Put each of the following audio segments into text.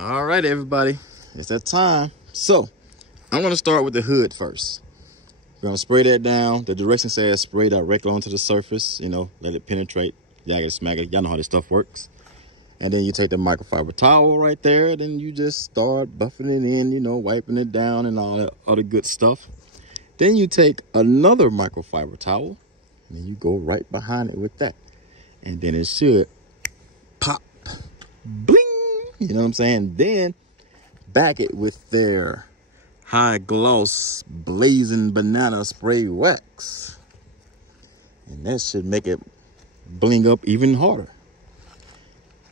All right, everybody, it's that time. So I'm gonna start with the hood first. We're gonna spray that down. The direction says spray directly onto the surface, you know, let it penetrate. Y'all gotta smack it. Y'all know how this stuff works. And then you take the microfiber towel right there, then you just start buffing it in, you know, wiping it down and all that other good stuff. Then you take another microfiber towel and you go right behind it with that. And then it should pop, bling, you know what I'm saying? Then back it with their high gloss blazing banana spray wax. And that should make it bling up even harder.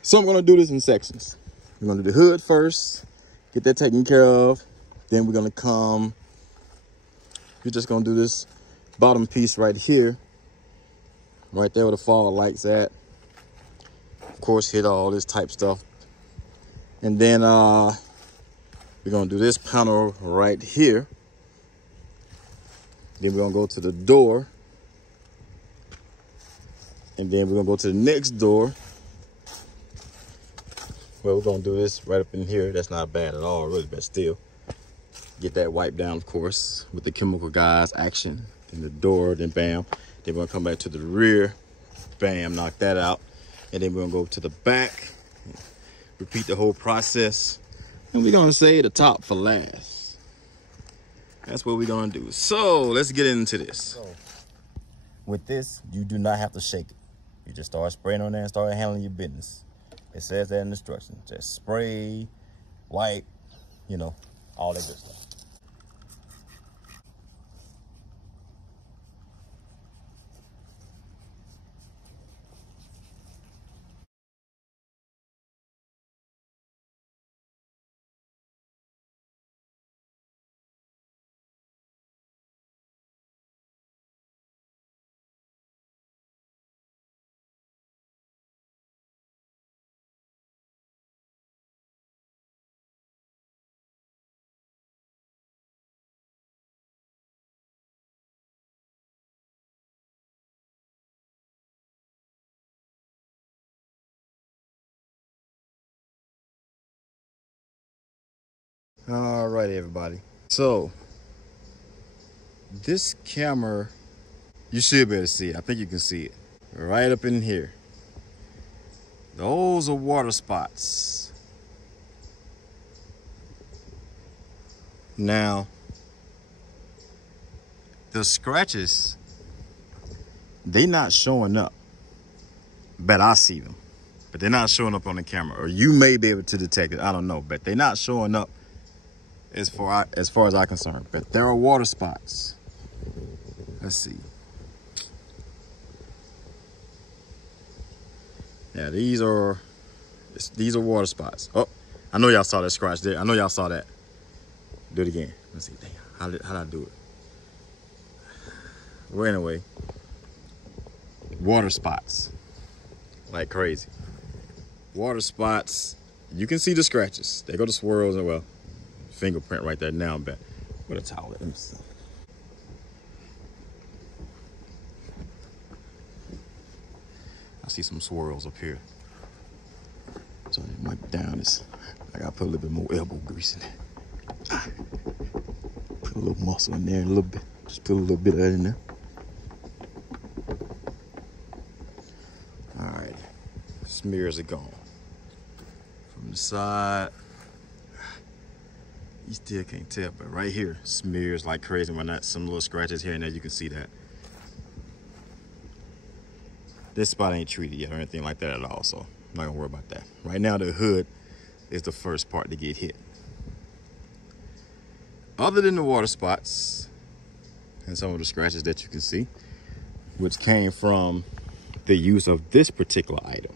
So I'm gonna do this in sections. We're gonna do the hood first, get that taken care of. Then we're gonna we're just gonna do this bottom piece right here, right there where the fog lights at. Of course, hit all this type stuff. And then we're gonna do this panel right here. Then we're gonna go to the door. And then we're gonna go to the next door. Well, we're gonna do this right up in here. That's not bad at all, really, but still. Get that wiped down, of course, with the chemical guys action. Then the door, then bam. Then we're gonna come back to the rear. Bam, knock that out. And then we're gonna go to the back. Repeat the whole process. And we're gonna save the top for last. That's what we're gonna do. So let's get into this. So, with this, you do not have to shake it. You just start spraying on there and start handling your business. It says that in the instructions. Just spray, wipe, you know, all that good stuff. All right, everybody. So this camera, you should be able to see it. I think you can see it right up in here. Those are water spots. Now, the scratches, they not showing up, but I see them, but they're not showing up on the camera, or you may be able to detect it. I don't know, but they're not showing up as far as I'm concerned. But there are water spots. Let's see. Yeah, these are water spots. Oh, I know y'all saw that scratch there. I know y'all saw that. Do it again. Let's see. Dang, how did I do it? Well, anyway, water spots like crazy. Water spots. You can see the scratches. They go to swirls and well, fingerprint right there now. But with a towel. Let me see. I see some swirls up here. So my down is, I gotta put a little bit more elbow grease in there. Put a little muscle in there a little bit. Just put a little bit of that in there. All right, smears are gone. From the side, you still can't tell, but right here, smears like crazy. When not some little scratches here and there, you can see that. This spot ain't treated yet or anything like that at all, so I'm not gonna worry about that. Right now, the hood is the first part to get hit. Other than the water spots and some of the scratches that you can see, which came from the use of this particular item.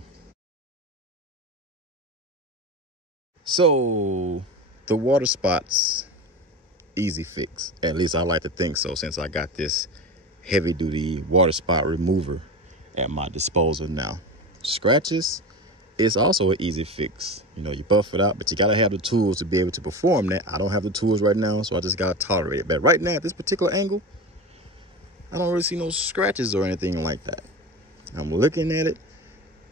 So the water spots, easy fix. At least I like to think so, since I got this heavy duty water spot remover at my disposal now. Scratches is also an easy fix. You know, you buff it out, but you gotta have the tools to be able to perform that. I don't have the tools right now, so I just gotta tolerate it. But right now, at this particular angle, I don't really see no scratches or anything like that. I'm looking at it,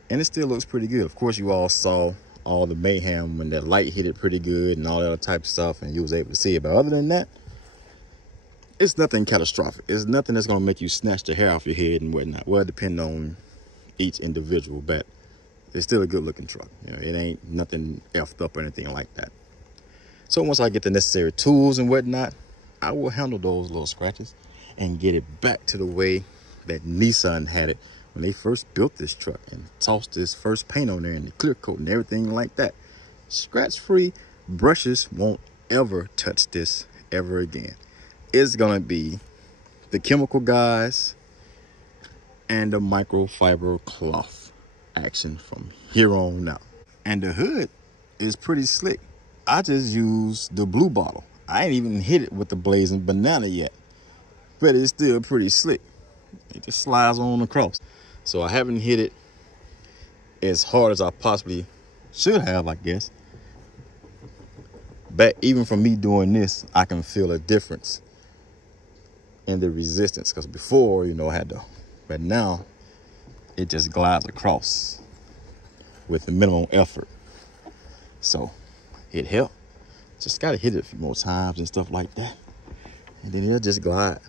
and it still looks pretty good. Of course, you all saw all the mayhem when that light hit it pretty good and all that other type of stuff, and you was able to see it. But other than that, it's nothing catastrophic. It's nothing that's gonna make you snatch the hair off your head and whatnot. Well, depending on each individual, but it's still a good looking truck. You know, it ain't nothing effed up or anything like that. So once I get the necessary tools and whatnot, I will handle those little scratches and get it back to the way that Nissan had it when they first built this truck and tossed this first paint on there and the clear coat and everything like that. Scratch free. Brushes won't ever touch this ever again. It's gonna be the chemical guys and the microfiber cloth action from here on out. And the hood is pretty slick. I just used the blue bottle. I ain't even hit it with the blazing banana yet, but it's still pretty slick. It just slides on across. So I haven't hit it as hard as I possibly should have, I guess. But even from me doing this, I can feel a difference in the resistance, because before, you know, I had to, but now it just glides across with the minimum effort. So it helped. Just gotta hit it a few more times and stuff like that, and then it'll just glide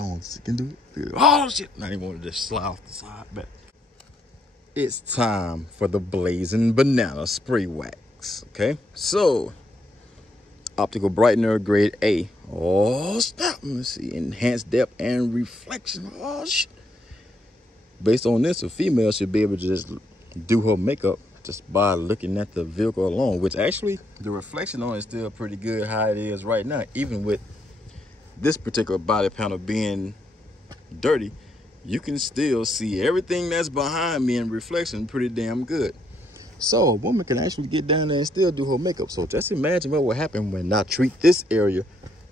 on. It can do it. Oh shit! Now you want to just slide off the side, but it's time for the blazing banana spray wax. Okay, so optical brightener grade A. Oh, stop. Let's see. Enhanced depth and reflection. Oh, shit. Based on this, a female should be able to just do her makeup just by looking at the vehicle alone, which actually the reflection on it is still pretty good how it is right now. Even with this particular body panel being dirty, you can still see everything that's behind me in reflection pretty damn good. So a woman can actually get down there and still do her makeup. So just imagine what would happen when I treat this area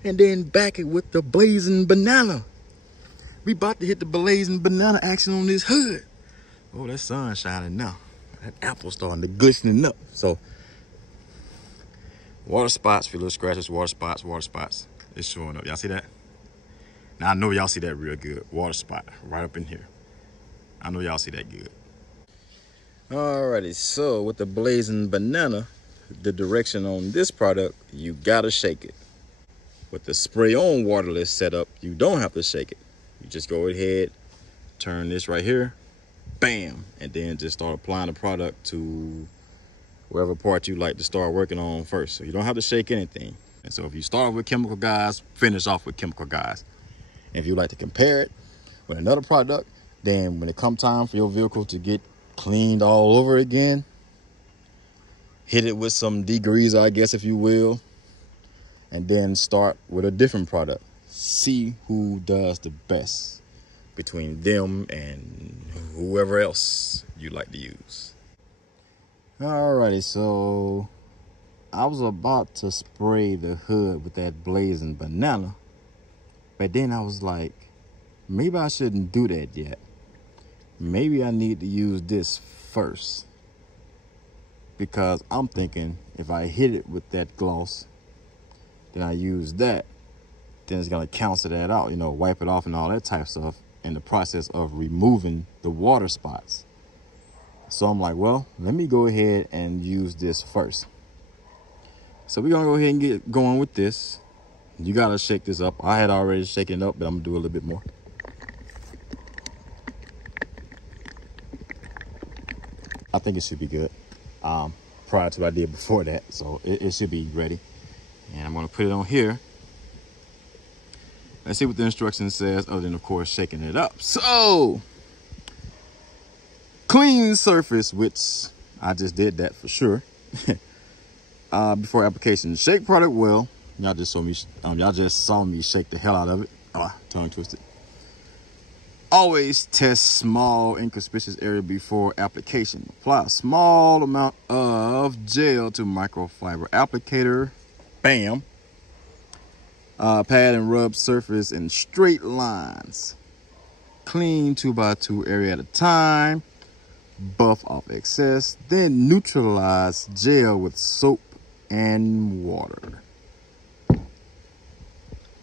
and then back it with the blazing banana. We about to hit the blazing banana action on this hood. Oh, that sun's shining now. That apple starting to glistening up. So water spots, feel little scratches, water spots. It's showing up. Y'all see that? Now I know y'all see that real good. Water spot right up in here. I know y'all see that good. Alrighty, so with the blazing banana, the direction on this product, you gotta shake it. With the spray on waterless setup, you don't have to shake it. You just go ahead, turn this right here, bam, and then just start applying the product to whatever part you like to start working on first. So you don't have to shake anything. And so if you start with chemical guys, finish off with chemical guys. And if you like to compare it with another product, then when it comes time for your vehicle to get cleaned all over again, hit it with some degreaser, I guess, if you will, and then start with a different product. See who does the best between them and whoever else you like to use. Alrighty, so I was about to spray the hood with that blazing banana, but then I was like, maybe I shouldn't do that yet. Maybe I need to use this first, because I'm thinking if I hit it with that gloss, then I use that, then it's gonna cancel that out, you know, wipe it off and all that type of stuff in the process of removing the water spots. So I'm like, well, let me go ahead and use this first. So we're gonna go ahead and get going with this. You gotta shake this up. I had already shaken it up, but I'm gonna do a little bit more. I think it should be good prior to what I did before that. So it should be ready. And I'm gonna put it on here. Let's see what the instruction says, other than, of course, shaking it up. So, clean surface, which I just did that for sure. Before application, shake product well. Y'all just saw me shake the hell out of it. Tongue twisted. Always test small inconspicuous area before application. Apply a small amount of gel to microfiber applicator. Bam. Pad and rub surface in straight lines. Clean 2x2 area at a time. Buff off excess. Then neutralize gel with soap and water.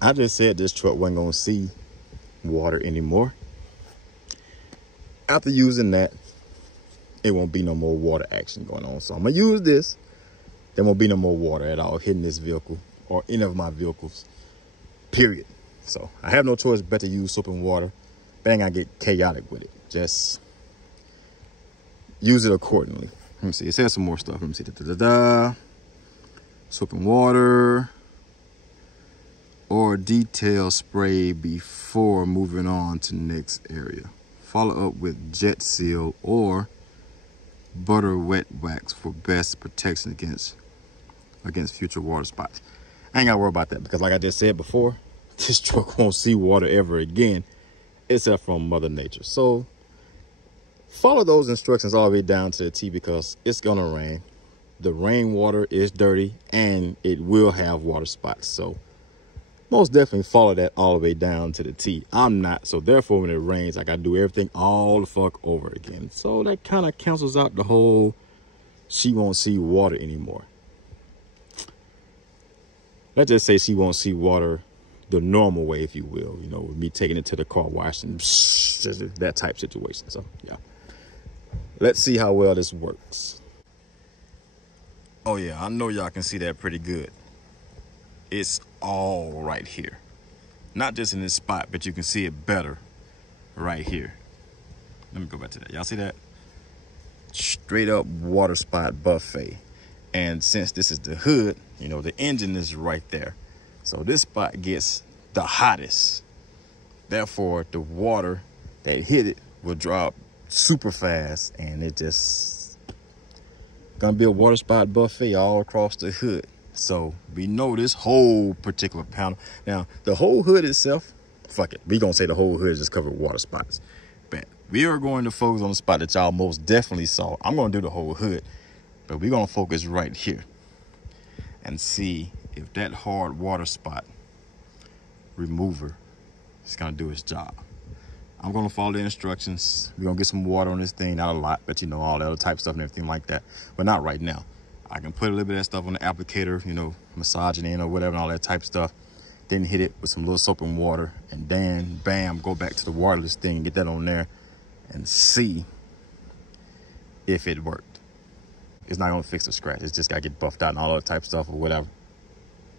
I just said this truck wasn't going to see water anymore. After using that, it won't be no more water action going on. So I'm gonna use this. There won't be no more water at all hitting this vehicle or any of my vehicles, period. So I have no choice but to use soap and water, but I ain't gotta get chaotic with it. Just use it accordingly. Let me see, it says some more stuff. Let me see, soap and water or detail spray before moving on to next area. Follow up with jet seal or butter wet wax for best protection against future water spots. I ain't gotta worry about that because like I just said before, this truck won't see water ever again except from Mother Nature. So follow those instructions all the way down to the T because it's gonna rain. The rainwater is dirty and it will have water spots. So most definitely follow that all the way down to the T. I'm not, so therefore when it rains, I gotta do everything all the fuck over again. So that kind of cancels out the whole she won't see water anymore. Let's just say she won't see water the normal way, if you will, you know, with me taking it to the car wash and that type situation. So yeah, let's see how well this works. Oh yeah, I know y'all can see that pretty good. It's all right here. Not just in this spot, but you can see it better right here. Let me go back to that. Y'all see that? Straight up water spot buffet. And since this is the hood, you know, the engine is right there. So this spot gets the hottest. Therefore, the water that hit it will drop super fast and it just gonna be a water spot buffet all across the hood. So we know this whole particular panel. Now, the whole hood itself, fuck it. We gonna say the whole hood is just covered with water spots. But we are going to focus on the spot that y'all most definitely saw. I'm gonna do the whole hood, but we're gonna focus right here and see if that hard water spot remover is gonna do its job. I'm gonna follow the instructions. We're gonna get some water on this thing, not a lot, but you know, all the other type stuff and everything like that, but not right now. I can put a little bit of that stuff on the applicator, you know, massage it in or whatever, and all that type stuff. Then hit it with some little soap and water, and then bam, go back to the waterless thing and get that on there and see if it worked. It's not gonna fix the scratch. It's just gotta get buffed out and all that type of stuff or whatever.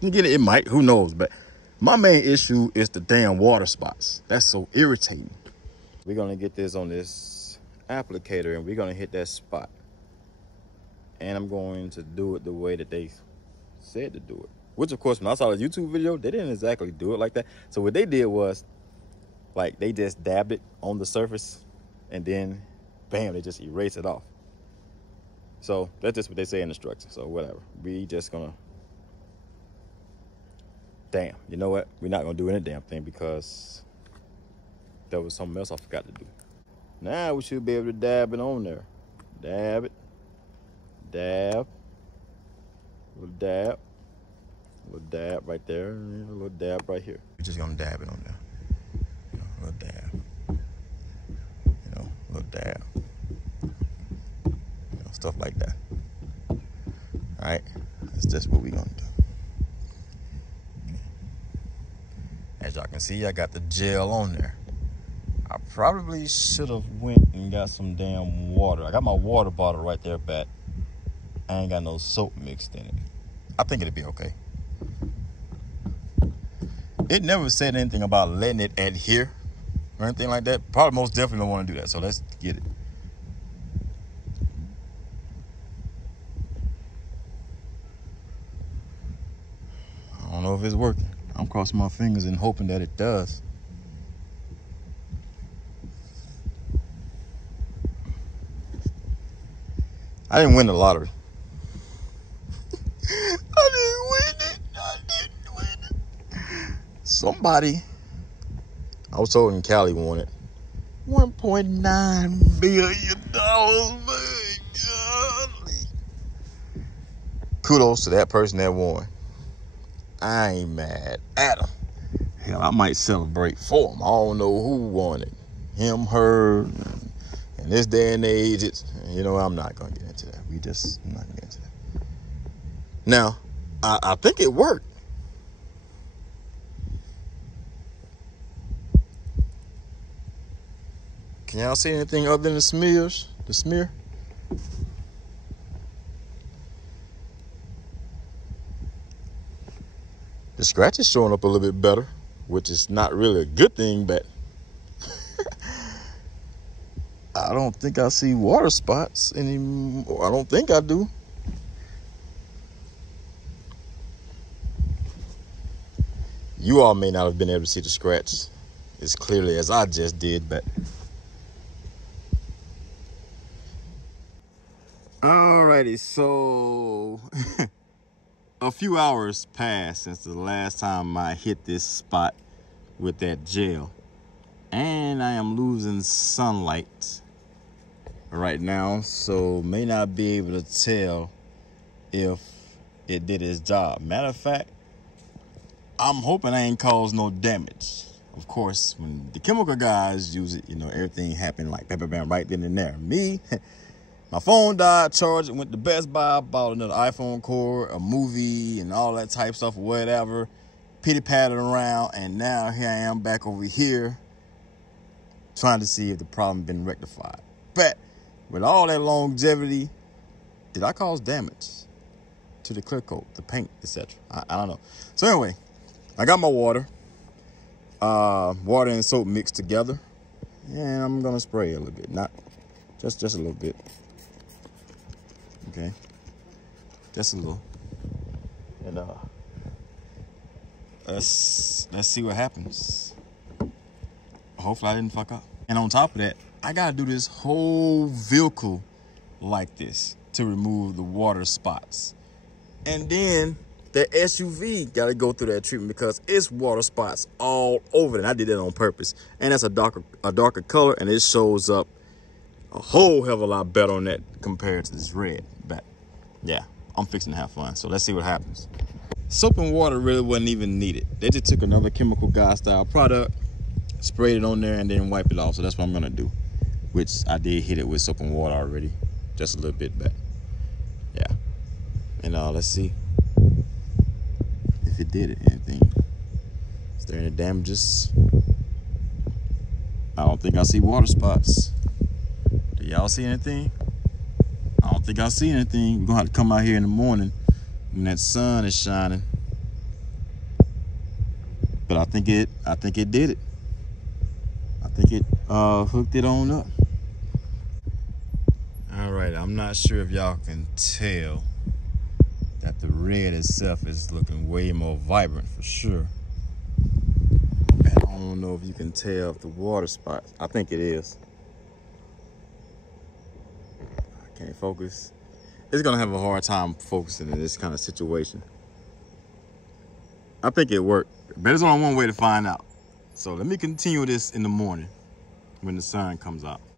Again, it might, who knows? But my main issue is the damn water spots. That's so irritating. We're gonna get this on this applicator and we're gonna hit that spot. And I'm going to do it the way that they said to do it. Which, of course, when I saw the YouTube video, they didn't exactly do it like that. So what they did was, like, they just dabbed it on the surface, and then, bam, they just erase it off. So that's just what they say in the instructions. So whatever. We just gonna, damn, you know what? We're not gonna do any damn thing because there was something else I forgot to do. Now we should be able to dab it on there. Dab it. Dab, little dab, little dab right there, and a little dab right here. We're just gonna dab it on there. You know, a little dab. You know, a little dab. You know, stuff like that. All right, that's just what we're gonna do. Okay. As y'all can see, I got the gel on there. I probably should have went and got some damn water. I got my water bottle right there, but I ain't got no soap mixed in it. I think it'll be okay. It never said anything about letting it adhere or anything like that. Probably most definitely don't want to do that. So let's get it. I don't know if it's working. I'm crossing my fingers and hoping that it does. I didn't win the lottery. I didn't win it. Somebody, I was told in Cali, won it. $1.9 billion, man. Golly. Kudos to that person that won. I ain't mad at him. Hell, I might celebrate for him. I don't know who won it. Him, her, in this day and age, it's, you know, I'm not going to get into that. I'm not going to get into that. Now, I think it worked. Can y'all see anything other than the smears? The smear? The scratch is showing up a little bit better, which is not really a good thing, but I don't think I see water spots anymore. I don't think I do. You all may not have been able to see the scratch as clearly as I just did, but alrighty, so a few hours passed since the last time I hit this spot with that gel, and I am losing sunlight right now, so may not be able to tell if it did its job. Matter of fact, I'm hoping I ain't caused no damage. Of course, when the chemical guys use it, you know, everything happened like bam, bam, bam, right then and there. Me, my phone died, charged it, went to Best Buy, bought another iPhone cord, a movie, and all that type stuff, whatever. Pity-patted around, and now here I am back over here trying to see if the problem been rectified. But with all that longevity, did I cause damage to the clear coat, the paint, etc.? I don't know. So anyway, I got my water. Water and soap mixed together, and I'm gonna spray a little bit, not just a little bit. Okay, just a little, and let's see what happens. Hopefully I didn't fuck up. And on top of that, I gotta do this whole vehicle like this to remove the water spots, and then that SUV got to go through that treatment because it's water spots all over it. And I did that on purpose. And that's a darker color, and it shows up a whole hell of a lot better on that compared to this red. But yeah, I'm fixing to have fun. So let's see what happens. Soap and water really wasn't even needed. They just took another chemical guy style product, sprayed it on there, and then wiped it off. So that's what I'm gonna do, which I did hit it with soap and water already, just a little bit back. Yeah, and let's see if it did anything. Is there any damages? I don't think I see water spots. Do y'all see anything? I don't think I see anything. We're gonna have to come out here in the morning when that sun is shining. But I think it did it. I think it hooked it on up. All right, I'm not sure if y'all can tell that the red itself is looking way more vibrant for sure. I don't know if you can tell if the water spots. I think it is. I can't focus. It's gonna have a hard time focusing in this kind of situation. I think it worked, but there's only one way to find out. So let me continue this in the morning when the sun comes out.